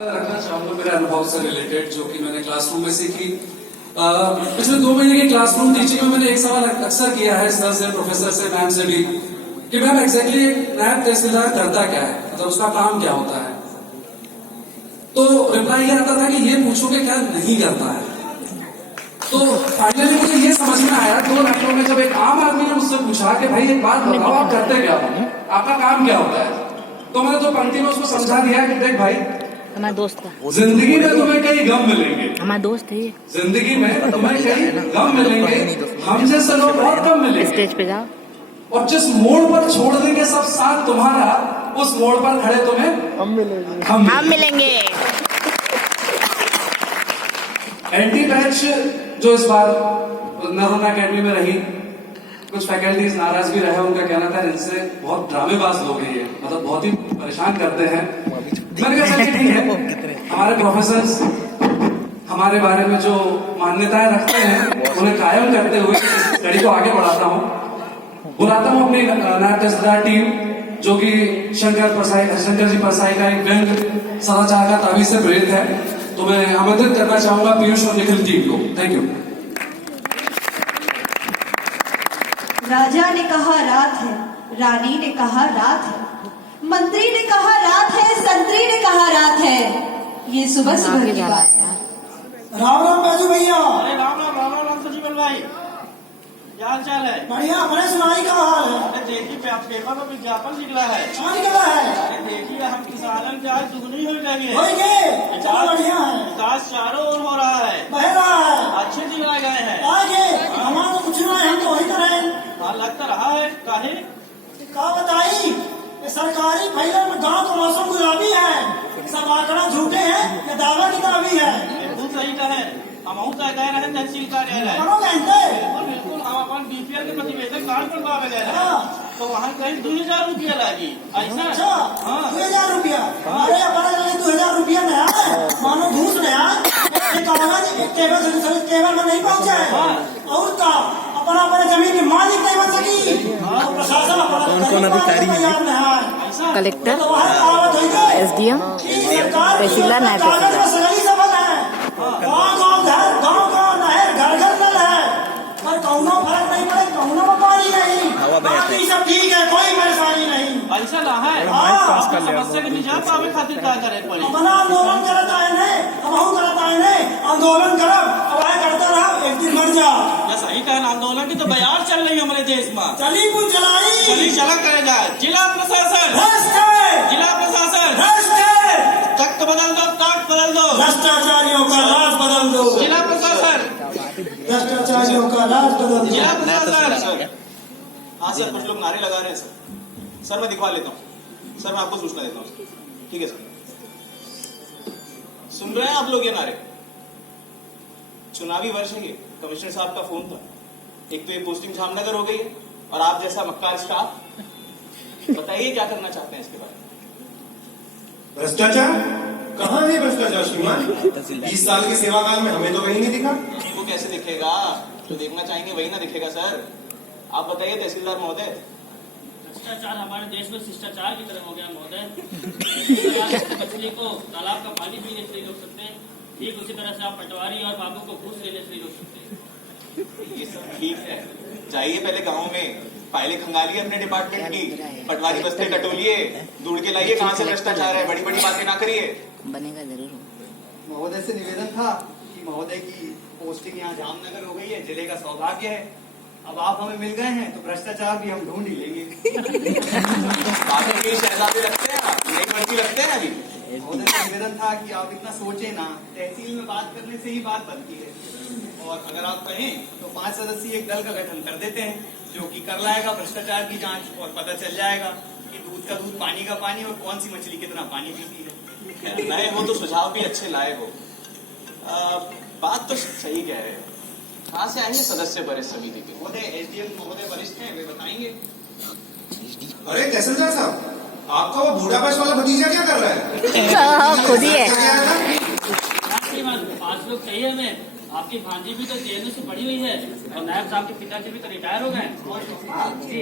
रखना चाहूंगा मेरे अनुभव से रिलेटेड, जो कि मैंने क्लासरूम में सीखी। पिछले 2 महीने की क्लासरूम टीचिंग में मैंने एक सवाल अक्सर किया है सर से, प्रोफेसर से, मैम से भी, कि मैम एग्जैक्टली नायब तहसीलदार करता क्या है, मतलब उसका काम क्या होता है। तो रिप्लाई ये आता था कि ये पूछोगे क्या नहीं करता है। तो फाइनली मुझे ये समझ में आया 2 लखनऊ में, जब एक आम आदमी ने मुझसे पूछा कि भाई एक बात बताओ, आप करते क्या हो, आपका काम क्या होता है। तो मैंने 2 पंक्ति में उसको समझा दिया कि देख भाई, हमारा दोस्त था, जिंदगी में तुम्हें कई गम मिलेंगे, हमारा दोस्त है, जिंदगी में तुम्हें कई गम मिलेंगे, हम जैसे लोग बहुत कम मिलेंगे। स्टेज पे जाओ, और जिस मोड़ पर छोड़ देंगे सब साथ तुम्हारा, उस मोड़ पर खड़े तुम्हें हम मिलेंगे। एंटी बैच जो इस बार नरोना अकेडमी में रही, कुछ फैकल्टीज नाराज भी रहे। उनका कहना था इनसे बहुत ड्रामेबाज लोग हैं ये, मतलब बहुत ही परेशान करते हैं। मैंने कहा चलिए ठीक है, हमारे प्रोफेसर्स हमारे बारे में जो मान्यताएं रखते हैं उन्हें कायम करते हुए इस स्टडी को आगे बढ़ाता हूँ। बुलाता हूँ अपनी नायब तहसीलदार टीम, जो कि शंकर जी परसाई का एक व्यंग सदाचार का ताबीज से प्रेरित है। तो मैं आमंत्रित करना चाहूंगा पीयूष और निखिल टीम को। Thank you. राजा ने कहा रात है, रानी ने कहा रात है, मंत्री ने कहा रात है, संतरी ने कहा रात है, ये सुबह सुबह की बात है। राम राम बाजू भैया। अरे राम राम राम राम सजीवन भाई, क्या हाल चाल है? बढ़िया, अपने सुनाई का हाल है। अरे देखिए पेपर में विज्ञापन निकला है। कहाँ निकला है? अरे देखिए हम किसानन की आज दुगनी हो गई होएंगे, चलो बढ़िया है। विकास चारों ओर हो रहा है, बह रहा है, अच्छे दिन आ गए हैं। आगे हमारा तो कुछ ना है, हम तो वही करें। हाँ लगता रहा है, काहे? का बताई, ये सरकारी फैलर में गांव का मौसम गुलाबी है, सब आंकड़ा झूठे हैं, ये दावा किताबी है। बिल्कुल सही कहे, हम तय कह रहे हैं तहसील कार्यालय। करो कहते बिल्कुल बिल्कुल, हम अपन बीपीएल के प्रतिवेदन कार्ड बनवावे गए हैं, हाँ। तो वहाँ कहीं 2000 रुपया लगी। ऐसा? अच्छा, हाँ। 2000 रुपया। अरे अपना 2000 रुपया नया है, मानो घूस नया है। ये कागज एक टेबल में नहीं पहुंचा है, और का अपना जमीन के मालिक नहीं बन सकी, और प्रशासन अपना तैयार नहीं है। कलेक्टर, एसडीएम, तहसीलदार, नायब तहसीलदार। सगली सफल है, गाँव नहर घर घर नल है, पर कौनो फर्क नहीं पड़े, कौनो में पानी नहीं, बाकी सब ठीक है, कोई परेशानी नहीं। ऐसा ना है, समस्या के निजात पावे खातिर क्या करे पड़ी? अपना आंदोलन करता है ने, हम करता है ने, आंदोलन करब, अब आए करता रहा, एक दिन मर जा। या सही कहना, आंदोलन की तो बयार चल रही है हमारे देश में। चली कुछ जलाई, चली चला करेगा। जिला प्रशासन भ्रष्ट है, जिला प्रशासन भ्रष्ट है, तख्त बदल दो, ताकत बदल दो, भ्रष्टाचारियों का राज बदल दो, जिला प्रशासन भ्रष्टाचारियों का राज बदल दो। जिला प्रशासन। हाँ सर, कुछ लोग नारे लगा रहे हैं सर, मैं दिखवा लेता हूँ सर, मैं आपको सूचना देता हूँ। ठीक है सर, सुन रहे हैं आप लोग ये नारे? चुनावी वर्ष है ये, कमिश्नर साहब का फोन था। एक तो ये पोस्टिंग जामनगर हो गई है, और आप जैसा मक्कार स्टाफ, बताइए क्या करना चाहते हैं इसके बारे में? भ्रष्टाचार कहाँ है भ्रष्टाचार श्रीमान? 20 साल के सेवा काल में हमें तो कहीं नहीं दिखा। वो कैसे दिखेगा? जो देखना चाहेंगे वही ना दिखेगा सर। आप बताइए तहसीलदार महोदय। भ्रष्टाचार हमारे देश में शिष्टाचार की तरह हो गया महोदय। मछली को तालाब का पानी पीने से नहीं रोक सकते, ठीक उसी तरह से आप पटवारी और बाबू को घूस लेने से नहीं रोक सकते। ये सब ठीक है, जाइए पहले गाँव में, फाइलें खंगालिए अपने डिपार्टमेंट की, पटवारी बस्ते टटोलिए, ढूंढ के लाइए कहाँ से भ्रष्टाचार है, बड़ी बड़ी बातें ना करिए। बनेगा जरूर। महोदय से निवेदन था कि महोदय की पोस्टिंग यहाँ जामनगर हो गई है, जिले का सौभाग्य है। अब आप हमें मिल गए हैं तो भ्रष्टाचार भी हम ढूंढ ही लेंगे। बाकी शहजादे लगते हैं, नई मर्जी लगते हैं अभी। महोदय से निवेदन था कि आप इतना सोचे ना, तहसील में बात करने से ही बात बनती है, और अगर आप कहें तो 5 सदस्यीय एक दल का गठन कर देते हैं, जो कि कर लाएगा भ्रष्टाचार की जांच, और पता चल जाएगा कि दूध का दूध, पानी का पानी, और कौन सी मछली कितना पानी पीती है। नए हो तो सुझाव भी अच्छे लाए हो। बात तो सही कह रहे हो। कहाँ से आएंगे सदस्य वरिष्ठ समिति के? महोदय एसडीएम महोदय वरिष्ठ हैं, वे बताएंगे। अरे तहसीलदार साहब, आपका वो बूढ़ा बस वाला भतीजा क्या कर रहा है? खुद ही है। श्रीमान 5 लोग चाहिए हमें, आपकी भांजी भी तो जेएनयू से पढ़ी हुई है, और नायब साहब के पिताजी भी तो रिटायर हो गए जी।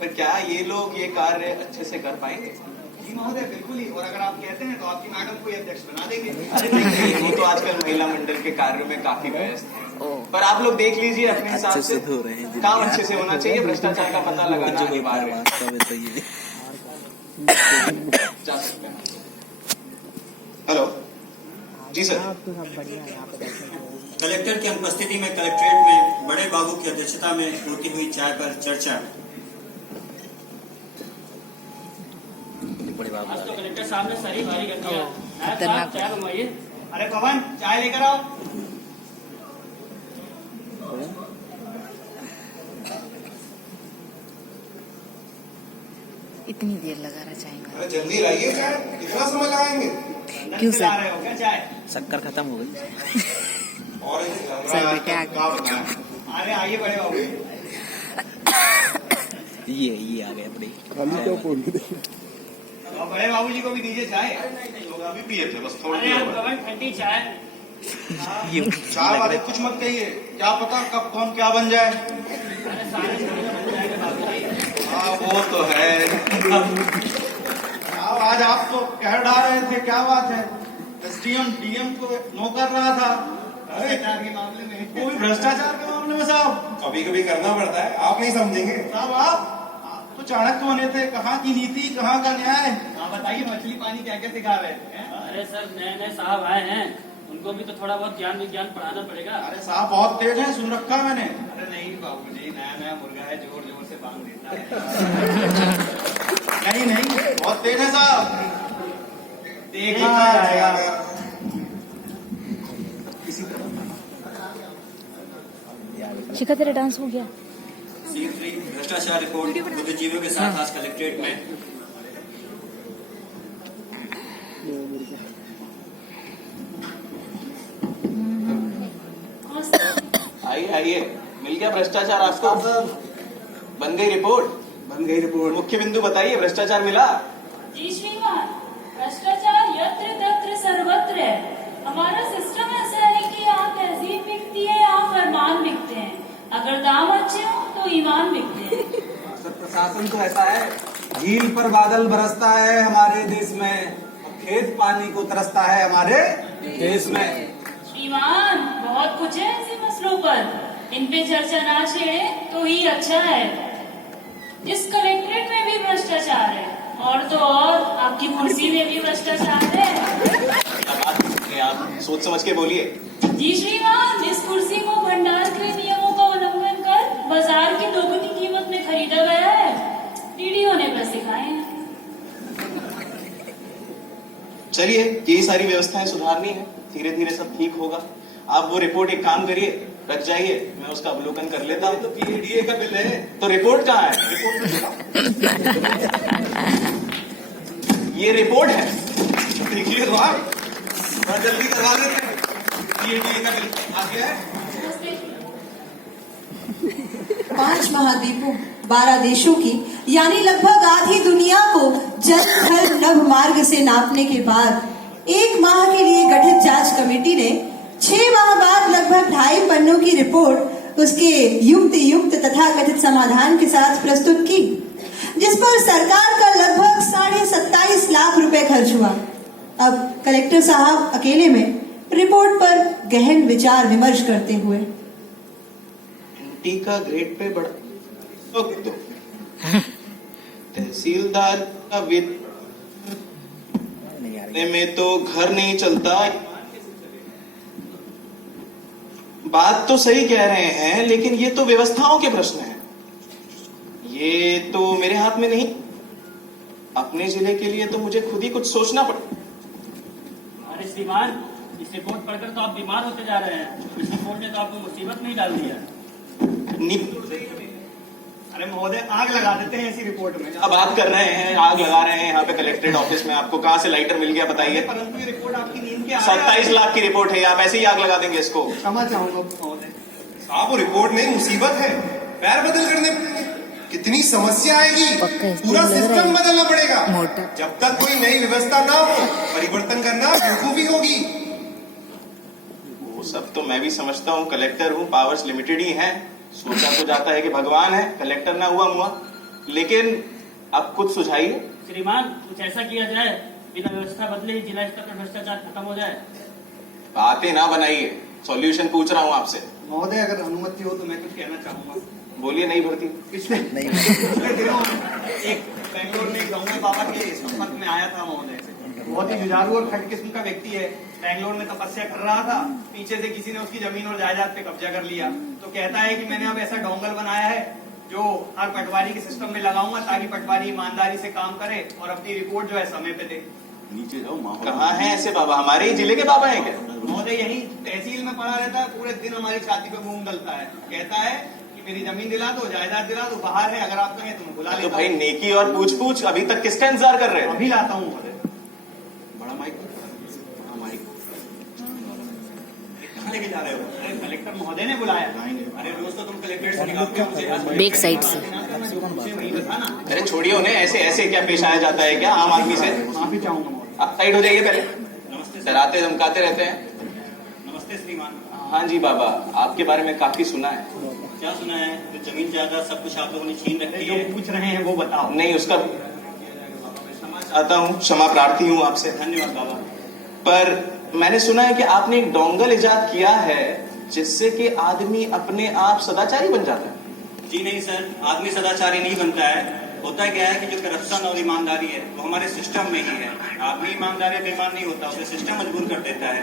पर क्या ये लोग ये कार्य अच्छे से कर पाएंगे? जी महोदय, बिल्कुल ही। और अगर आप कहते हैं तो आपकी मैडम को ही अध्यक्ष बना देंगे। अरे नहीं, वो तो आजकल महिला मंडल के कार्य में काफी व्यस्त है। पर आप लोग देख लीजिए अपने हिसाब से, काम अच्छे से होना चाहिए, भ्रष्टाचार का पता लगाना अनिवार्य है। जा सकते हैं। हेलो जी सर। कलेक्टर की अनुपस्थिति में कलेक्ट्रेट में बड़े बाबू की अध्यक्षता में होती हुई चाय पर चर्चा। आज तो कलेक्टर साहब ने सारी भारी कर दिया। नायब साहब चाय बनवाइए। अरे पवन, चाय लेकर आओ। इतनी देर लगा रहा चाहेंगे। अरे जल्दी लाइए चाय, कितना समय लगाएंगे? क्यों सर? ला रहे हो क्या चाय? शक्कर खत्म हो गई। और सर बेटे आ क्या बताएं? अरे आइए बड़े बाबू। ये आ गए अपने। और बड़े बाबू जी को भी दीजिए चाय। लोग अभी पिए थे, बस थोड़ी अरे देर हम बाद। पवन ठंडी चाय। चाय वाले कुछ मत कहिए, क्या पता कब कौन क्या बन जाए। अरे सारे बन जाएंगे बाबू जी। हाँ वो तो है। आज आप तो कह डाल रहे थे, क्या बात है? एसडीएम डीएम को नो कर रहा था भ्रष्टाचार के मामले में। कोई भ्रष्टाचार के मामले में साहब। कभी कभी करना पड़ता है, आप नहीं समझेंगे। साहब आप तो चाणक्य बने थे, कहाँ की नीति कहाँ का न्याय। हाँ बताइए, मछली पानी क्या क्या सिखा रहे थे? अरे सर नए नए साहब आए हैं, उनको भी तो थोड़ा बहुत ज्ञान विज्ञान पढ़ाना पड़ेगा। अरे साहब बहुत तेज है, सुन रखा मैंने। अरे नहीं बाबू जी, नया नया मुर्गा है, जोर जोर से बांग देता है। नहीं नहीं, बहुत तेज है साहब। देखा जाएगा। शिखा तेरा डांस हो गया। C3 भ्रष्टाचार रिपोर्ट बुद्धिजीवियों के साथ आज कलेक्ट्रेट में। आइए आइए, मिल गया भ्रष्टाचार आपको? बन गई रिपोर्ट? बन गई रिपोर्ट। मुख्य बिंदु बताइए, भ्रष्टाचार मिला? जी श्रीमान, भ्रष्टाचार यत्र तत्र सर्वत्र है। हमारा सिस्टम ऐसा है कि यहाँ तहजीब बिकती है, यहाँ फरमान बिकते हैं। अगर दाम अच्छे हो तो ईमान बिकते हैं। सर प्रशासन तो ऐसा है, झील पर बादल बरसता है हमारे देश में, खेत पानी को तरसता है हमारे देश में। श्रीमान, बहुत कुछ है ऐसे मसलों पर, इन पे चर्चा ना छेड़े तो ही अच्छा है। इस कलेक्ट्रेट में भी भ्रष्टाचार है, और तो और आपकी कुर्सी में भी भ्रष्टाचार है। आप सोच समझ के बोलिए। जी श्रीमान, इस कुर्सी को भंडार के नियमों का उल्लंघन कर बाजार की दोगुनी कीमत में खरीदा गया है। डीडीओ ने बस सिखाए हैं। चलिए, यही सारी व्यवस्थाएं सुधारनी है, धीरे धीरे सब ठीक होगा। आप वो रिपोर्ट एक काम करिए, रख जाइए, मैं उसका अवलोकन कर लेता हूँ। तो पीएडीए का बिल है। तो रिपोर्ट कहाँ है? ये रिपोर्ट है, देखिए तो आप थोड़ा जल्दी करवा देते हैं। पीएडीए का बिल आ गया है। 5 महाद्वीपों 12 देशों की यानी लगभग आधी दुनिया को जल थल नभ मार्ग से नापने के बाद 1 माह के लिए गठित जांच कमेटी ने 6 माह बाद लगभग 2.5 पन्नों की रिपोर्ट उसके युक्त तथा कथित समाधान के साथ प्रस्तुत की, जिस पर सरकार का लगभग 27.5 लाख रुपए खर्च हुआ। अब कलेक्टर साहब अकेले में रिपोर्ट पर गहन विचार विमर्श करते हुए एंटी का ग्रेड पे बढ़ा तो तहसीलदार का वेतन में तो घर नहीं चलता। बात तो सही कह रहे हैं, लेकिन ये तो व्यवस्थाओं के प्रश्न हैं, ये तो मेरे हाथ में नहीं। अपने जिले के लिए तो मुझे खुद ही कुछ सोचना पड़ेगा। अरे श्रीमान, इस रिपोर्ट पढ़कर तो आप बीमार होते जा रहे हैं। इस रिपोर्ट ने तो आपको मुसीबत में ही डाल दिया। अरे महोदय, आग लगा देते हैं इसी रिपोर्ट में। अब बात कर रहे हैं, आग लगा रहे हैं यहाँ पे कलेक्ट्रेट ऑफिस में। आपको कहाँ से लाइटर मिल गया बताइए? परंतु ये रिपोर्ट आपकी नींद के 27 लाख की रिपोर्ट है, आप ऐसे ही आग लगा देंगे इसको? क्षमा चाहूंगा महोदय। साहब वो रिपोर्ट नहीं, मुसीबत है, पैर बदल करने पड़ेंगे। कितनी समस्या आएगी, पक्का इसको पूरा लग रहा है। सिस्टम बदलना पड़ेगा। मोटा। जब तक कोई नई व्यवस्था ना हो, परिवर्तन करना बेवकूफी होगी। वो सब तो मैं भी समझता हूँ, कलेक्टर हूँ, पावर्स लिमिटेड ही हैं। सोचा तो जाता है कि भगवान है, कलेक्टर ना हुआ मुआ। लेकिन अब कुछ सुझाइए। श्रीमान कुछ ऐसा किया जाए बिना व्यवस्था बदले ही जिला स्तर पर भ्रष्टाचार खत्म हो जाए। बातें ना बनाइए, सॉल्यूशन पूछ रहा हूँ आपसे। महोदय अगर अनुमति हो तो मैं कुछ कहना चाहूंगा। बोलिए। नहीं भर्ती पिछले दिनों एक बेंगलोर में एक गंगा बाबा के संपर्क में आया था महोदय। बहुत ही जुझारू और खट किस्म का व्यक्ति है। बेंगलोर में तपस्या कर रहा था, पीछे से किसी ने उसकी जमीन और जायदाद पे कब्जा कर लिया। तो कहता है कि मैंने अब ऐसा डोंगल बनाया है जो हर पटवारी के सिस्टम में लगाऊंगा ताकि पटवारी ईमानदारी से काम करे और अपनी रिपोर्ट जो है समय पे दे। नीचे जाओ। कहाँ है ऐसे बाबा? हमारे ही जिले के बाबा हैं क्या? महोदय यही तहसील में पड़ा रहता है, पूरे दिन हमारी छाती पे मूंग डलता है। कहता है कि मेरी जमीन दिला दो, जायदाद दिला दो, बाहर है, अगर आप कहें तो मैं बुला लेता हूं। तो भाई नेकी और पूछ पूछ अभी तक किसका इंतजार कर रहे हैं? अभी लाता हूँ महोदय। बड़ा माइक कहाँ लेके जा रहे हो? अरे कलेक्टर महोदय ने बुलाया। अरे रोज तो तुम कलेक्ट्रेट से निकलते हो, बैक साइड से। अरे छोड़िए उन्हें, ऐसे ऐसे क्या पेश आया जाता है क्या आम आदमी से? माफी चाहूंगा। आप साइड हो जाइए पहले। नमस्ते। डराते धमकाते रहते हैं। नमस्ते श्रीमान। हाँ जी बाबा, आपके बारे में काफी सुना है। क्या सुना है? तो जमीन जायदाद सब कुछ आप लोगों ने छीन रखी जो है। पूछ रहे हैं वो बताओ। नहीं, उसका आता हूँ, क्षमा प्रार्थी हूँ आपसे। धन्यवाद बाबा। पर मैंने सुना है कि आपने एक डोंगल इजाद किया है जिससे कि आदमी अपने आप सदाचारी बन जाता है। जी नहीं सर, आदमी सदाचारी नहीं बनता है। होता क्या है कि जो करप्शन और ईमानदारी है वो हमारे सिस्टम में ही है। आदमी ईमानदारी बेईमान नहीं होता, उसे सिस्टम मजबूर कर देता है।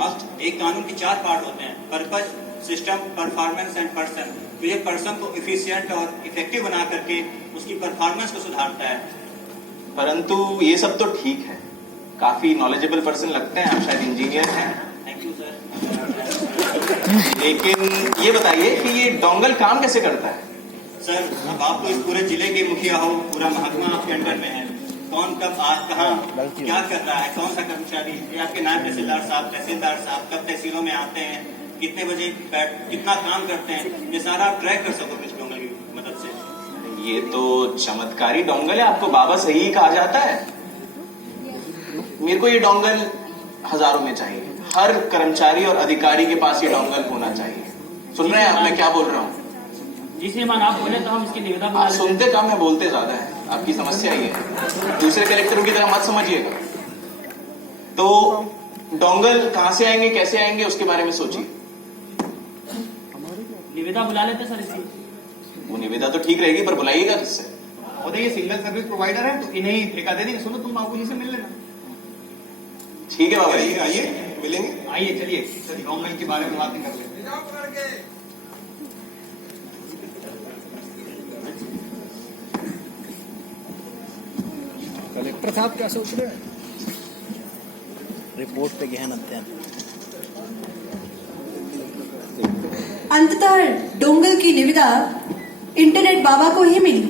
अब एक कानून के 4 पार्ट होते हैं: purpose, system, performance and person. तो ये पर्सन को इफिशिएंट और इफेक्टिव बना करके उसकी परफॉर्मेंस को सुधारता है। परंतु ये सब तो ठीक है, काफी नॉलेजेबल पर्सन लगते हैं आप, शायद इंजीनियर हैं। Thank you sir. लेकिन ये बताइए कि ये डोंगल काम कैसे करता है? सर अब आप तो इस पूरे जिले के मुखिया हो, पूरा महकमा आपके अंडर में है। कौन कब आज कहाँ क्या कर रहा है, कौन सा कर्मचारी, ये आपके नायब तहसीलदार साहब कब तहसीलों में आते हैं, कितने बजे कितना काम करते हैं, ये सारा आप ट्रैक कर सकोगे इस डोंगल की मदद से। ये तो चमत्कारी डोंगल है, आपको बाबा सही ही कहा जाता है। मेरे को ये डोंगल हजारों में चाहिए। हर कर्मचारी और अधिकारी के पास ये डोंगल होना चाहिए। सुन रहे हैं आप मैं क्या बोल रहा हूँ? जी श्रीमान, आप बोले तो हम इसकी निविदा बुला आप लेते हैं। सुनते कम है, बोलते ज्यादा है। आपकी समस्या ही है, दूसरे कलेक्टरों की तरह मत समझिएगा। तो डोंगल कहाँ से आएंगे, कैसे आएंगे, उसके बारे में सोचिए। निविदा बुला लेते सर इसकी। वो निविदा तो ठीक रहेगी, पर बुलाइएगा किससे? महोदय ये सिंगल सर्विस प्रोवाइडर है तो इन्हें ही ठेका दे देंगे। सुनो तुम बाबू जी से मिल लेना। ठीक है बाबा जी, आइए मिलेंगे। आइए चलिए डोंगल के बारे में बातें कर लेते हैं। कलेक्टर साहब क्या सोच रहे हैं? रिपोर्ट पे गहन अध्ययन। अंततः डोंगल की निविदा इंटरनेट बाबा को ही मिली,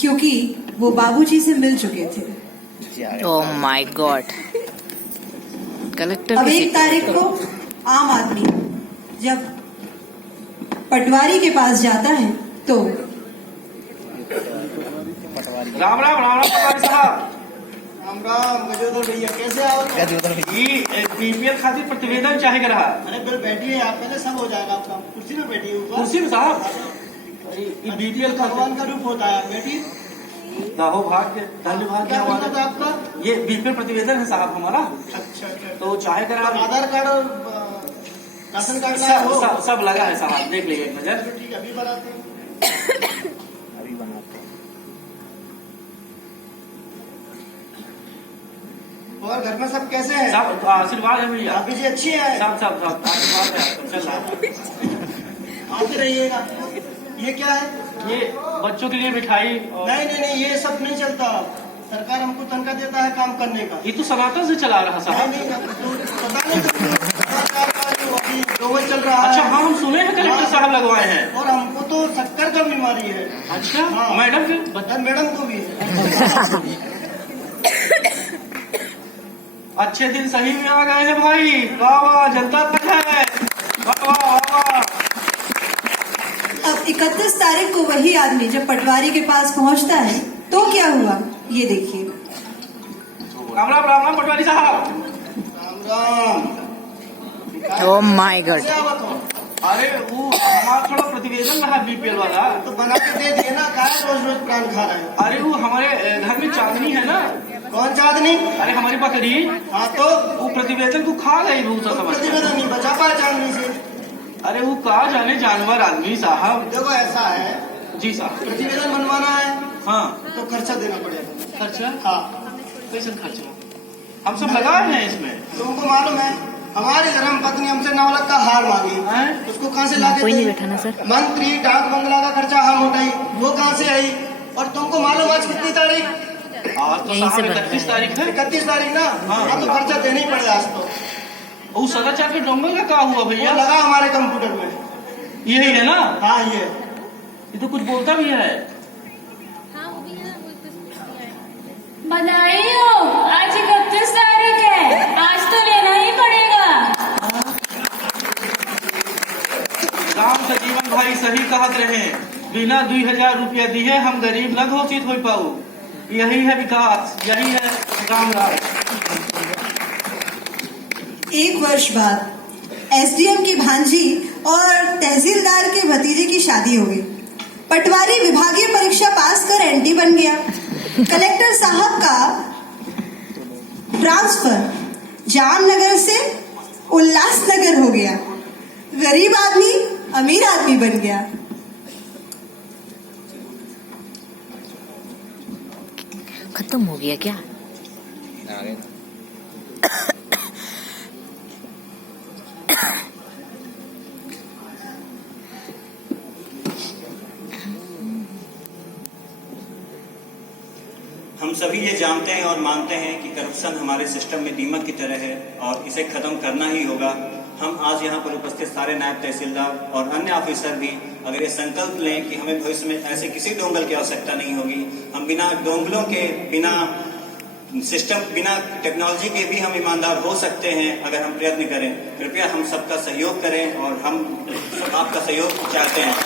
क्योंकि वो बाबूजी से मिल चुके थे। Oh my God. कलेक्टर अब की 1 तारीख को आम आदमी जब पटवारी के पास जाता है तो राम राम राम राम पटवारी साहब। राम राम गजोदर भैया, कैसे आओ? बीपीएल खातिर प्रतिवेदन चाहे रहा। अरे फिर बैठिए आप, पहले सब हो जाएगा आपका। कुर्सी में बैठिए ऊपर। कुर्सी में साहब, बीपीएल भगवान का रूप होता है। बैठिए। दाहो भाग्य धन्य भाग्य क्या हमारा। मतलब आपका? ये बीपीएल प्रतिवेदन है साहब हमारा। अच्छा अच्छा। तो चाहे करा आधार कार्ड और राशन कार्ड लाया हो? सब लगा है साहब, देख लीजिए एक नजर। ठीक है, अभी बनाते हैं। अभी बनाते हैं। और घर में सब कैसे हैं? सब आशीर्वाद है भैया। भाभी जी अच्छी है? सब आशीर्वाद है, सब चल रहा है। आते रहिएगा। ये क्या है? ये बच्चों के लिए मिठाई और नहीं ये सब नहीं चलता। सरकार हमको तनख्वाह देता है काम करने का। ये तो सनातन से चला रहा साहब। नहीं तो पता नहीं जो अभी डोंगल चल रहा है। अच्छा हाँ, हम सुने हैं कलेक्टर साहब लगवाए हैं। और हमको तो शक्कर का बीमारी है। अच्छा हाँ। मैडम के मैडम को भी है। अच्छे दिन सही में आ गए हैं भाई। वाह वाह, जनता तक है। वाह वाह वाह। अब 31 तारीख को वही आदमी जब पटवारी के पास पहुंचता है तो क्या हुआ, ये देखिए। राम राम राम राम पटवारी साहब। Ram Ram. Oh my God. कैसे आवत हो? अरे वो हमारा थोड़ा प्रतिवेदन रहा बीपीएल वाला, तो बना के दे दिए ना, काहे रोज रोज प्राण खा रहे हैं? अरे वो हमारे घर में चांदनी है ना। कौन चांदनी? अरे हमारी बकरी। हाँ तो वो प्रतिवेदन को खा गई बहुत सा समझ। प्रतिवेदन नहीं बचा पाए चांदनी से। अरे वो कहा जाने जानवर आदमी साहब। देखो ऐसा है जी साहब, प्रतिवेदन बनवाना है हाँ तो खर्चा देना पड़ेगा। खर्चा? हाँ कैसे खर्चा? हम सब लगाए हैं इसमें। तुमको मालूम है हमारी धर्म पत्नी हमसे 9 लाख का हार मांगी, उसको कहाँ से लाके कोई नहीं दी? बैठा ना सर। मंत्री डाक बंगला का खर्चा हम उठाई, वो कहाँ से आई? और तुमको मालूम आज कितनी तारीख? आज तो यहीं से साहब बनता 31 है। तारीख है। 31 तारीख ना। हाँ। हाँ तो खर्चा देना ही पड़ेगा आज तो। वो सदाचार के डोंगल का क्या हुआ वो भैया? लगा हमारे कंप्यूटर में। यही है ना? हाँ ये तो कुछ बोलता भी है। बधाई हो, आज 31 तारीख है, आज तो लेना ही पड़ेगा। राम सजीवन भाई सही कहत रहे, बिना 2000 रुपया दिए हम गरीब न घोषित हो पाऊ। यही है विकास, यही है राम राज। 1 वर्ष बाद एसडीएम की भांजी और तहसीलदार के भतीजे की शादी हो गई। पटवारी विभागीय परीक्षा पास कर एंटी बन गया। कलेक्टर साहब का ट्रांसफर जामनगर से उल्लासनगर हो गया। गरीब आदमी अमीर आदमी बन गया। खत्म हो गया क्या? हम सभी ये जानते हैं और मानते हैं कि करप्शन हमारे सिस्टम में दीमक की तरह है और इसे खत्म करना ही होगा। हम आज यहाँ पर उपस्थित सारे नायब तहसीलदार और अन्य ऑफिसर भी अगर ये संकल्प लें कि हमें भविष्य में ऐसे किसी डोंगल की आवश्यकता नहीं होगी, हम बिना डोंगलों के, बिना सिस्टम, बिना टेक्नोलॉजी के भी हम ईमानदार हो सकते हैं अगर हम प्रयत्न करें। कृपया हम सबका सहयोग करें और हम आपका सहयोग चाहते हैं।